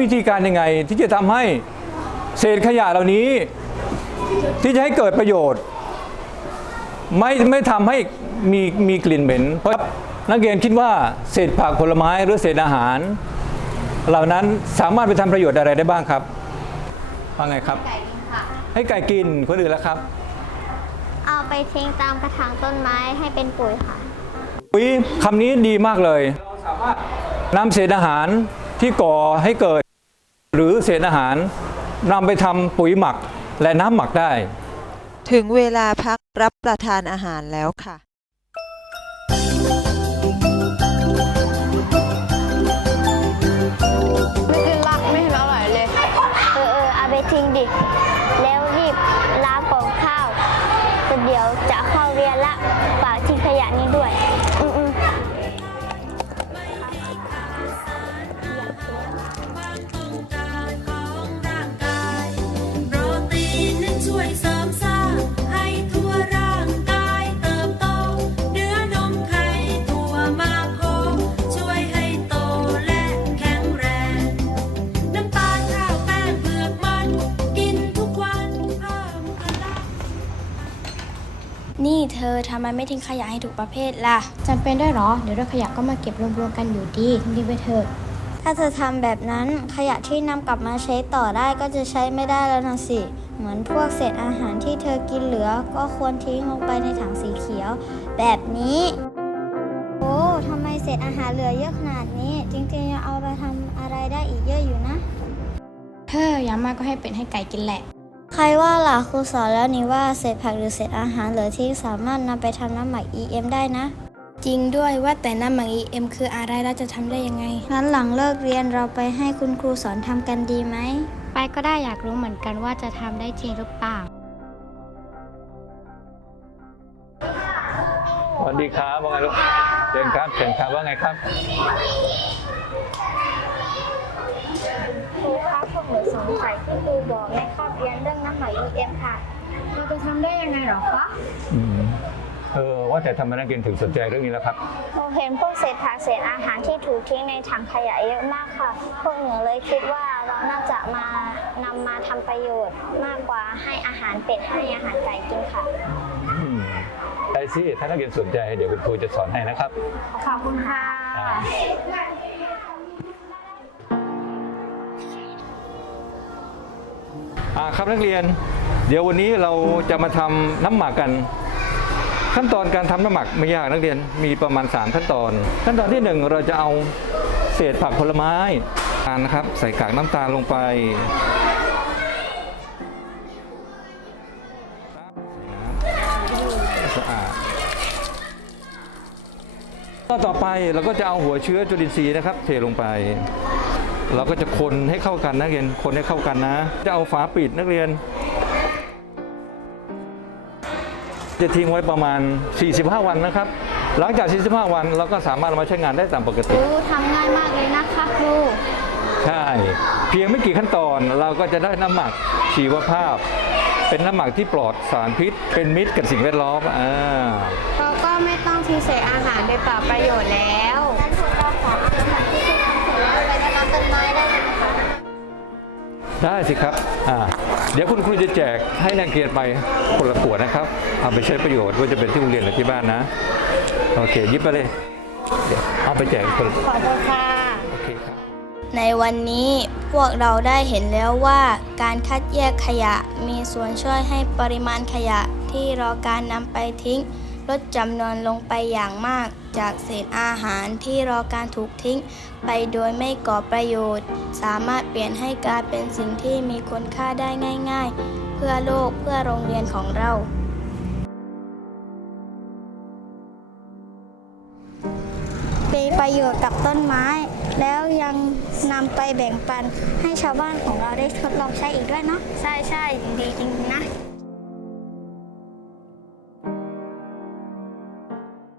วิธีการยังไง ที่จะทำให้เศษขยะเหล่านี้ ที่จะให้เกิดประโยชน์ ไม่ไม่ทำให้มีมีกลิ่นเหม็น เพราะนักเรียนคิดว่าเศษผักผลไม้หรือเศษอาหาร เหล่านั้นสามารถไปทำประโยชน์อะไรได้บ้างครับว่าไงครับไก่กินค่ะให้ไก่กินคนอื่นแล้วครับ เอาไปทิ้งตามกระถางต้นไม้ให้เป็นปุ๋ยค่ะ ปุ๋ยคำนี้ดีมากเลยนำเศษอาหาร ที่ก่อให้เกิด หรือเศษอาหารนำไปทำปุ๋ยหมักและน้ำหมักได้ ถึงเวลาพักรับประทานอาหารแล้วค่ะ ไม่กินละไม่เห็นอร่อยเลย เออเออเอาไปทิ้งดิ แล้วรีบล้างกล่องข้าวแต่เดี๋ยวจะเข้าเรียนละฝากทิ้งขยะนี้ด้วย นี่เธอทำไมไม่ทิ้งขยะให้ถูกประเภทล่ะ จำเป็นด้วยเหรอ เดี๋ยวรถขยะก็มาเก็บรวมๆกันอยู่ดีทิ้งดีไปเถอะ ถ้าเธอทำแบบนั้นขยะที่นำกลับมาใช้ต่อได้ก็จะใช้ไม่ได้แล้วนะสิ เหมือนพวกเศษอาหารที่เธอกินเหลือ ก็ควรทิ้งลงไปในถังสีเขียว แบบนี้ โอ้ทำไมเศษอาหารเหลือเยอะขนาดนี้ จริงๆยังเอาไปทำอะไรได้อีกเยอะอยู่นะ เธออย่างมากก็ให้เป็ดให้ไก่กินแหละ ใครว่าล่ะครูสอนแล้วนี่ว่าเศษผักหรือเศษอาหารเหลือที่สามารถนำไปทำน้ำหมัก EM ได้นะ จริงด้วยว่าแต่น้ำหมัก EM คืออะไรแล้วจะทำได้ยังไง งั้นหลังเลิกเรียนเราไปให้คุณครูสอนทำกันดีไหม ไปก็ได้อยากรู้เหมือนกันว่าจะทำได้จริงหรือเปล่า สวัสดีครับว่าไงลูกเชิญครับเชิญครับว่าไงครับครูคะพวกหนูสงสัยที่ครูบอกในคาบเรียนเรื่อง น้ำหมัก EM ค่ะ เราจะทำได้ยังไงหรอคะอืมเออว่าแต่ทำไมนักเรียนถึงสนใจเรื่องนี้แล้วครับ หนูเห็นพวกเศษผักเศษอาหารที่ถูกทิ้งในถังขยะเยอะมากค่ะ พวกหนูเลยคิดว่าเราน่าจะมานำมาทำประโยชน์มากกว่าให้อาหารเป็ดให้อาหารไก่กินค่ะ อืมได้สิถ้านักเรียนสนใจเดี๋ยวคุณครูจะสอนให้นะครับ ขอบคุณค่ะ อ่า ครับนักเรียน เดี๋ยววันนี้เราจะมาทำน้ำหมักกัน ขั้นตอนการทำน้ำหมักไม่ยากนักเรียนมีประมาณ 3 ขั้นตอน ขั้นตอนที่ 1 เราจะเอาเศษผักผลไม้อ่านะครับ ใส่กากน้ำตาลลงไปสะอาดก็ต่อไปเราก็จะเอาหัวเชื้อจุลินทรีย์นะครับ เทลงไป เราก็จะคนให้เข้ากันนักเรียนคนให้เข้ากันนะ จะเอาฝาปิดนักเรียน จะทิ้งไว้ประมาณ 45 วันนะครับ หลังจาก 45 วันเราก็สามารถเอามาใช้งานได้ตามปกคติรูทำง่ายมากเลยนะคะครูใช่ เพียงไม่กี่ขั้นตอนเราก็จะได้น้ำหมักชีวภาพ เป็นน้ำหมักที่ปลอดสารพิษ เป็นมิตรกับสิ่งแวดล้อมอ่า เราก็ไม่ต้องทิ้งเศษอาหารไปเปล่าประโยชน์แล้วงั้นพวกเราขอ ได้สิครับอ่าเดี๋ยวคุณครูจะแจกให้นักเรียนไปคนละขวดนะครับ เอาไปใช้ประโยชน์ว่าจะเป็นที่โรงเรียนหรือที่บ้านนะ โอเคหยิบไปเลยเดี๋ยวเอาไปแจกคนละขอบคุณค่ะ โอเคครับ ในวันนี้พวกเราได้เห็นแล้วว่าการคัดแยกขยะมีส่วนช่วยให้ปริมาณขยะที่รอการนำไปทิ้ง ลดจำนวนลงไปอย่างมาก จากเศษอาหารที่รอการถูกทิ้ง ไปโดยไม่ก่อประโยชน์ สามารถเปลี่ยนให้กลายเป็นสิ่งที่มีคุณค่าได้ง่าย ๆ เพื่อโลกเพื่อโรงเรียนของเรามีประโยชน์กับต้นไม้ แล้วยังนำไปแบ่งปันให้ชาวบ้านของเราได้ทดลองใช้อีกด้วยเนาะใช่ใช่ดีจริงๆนะ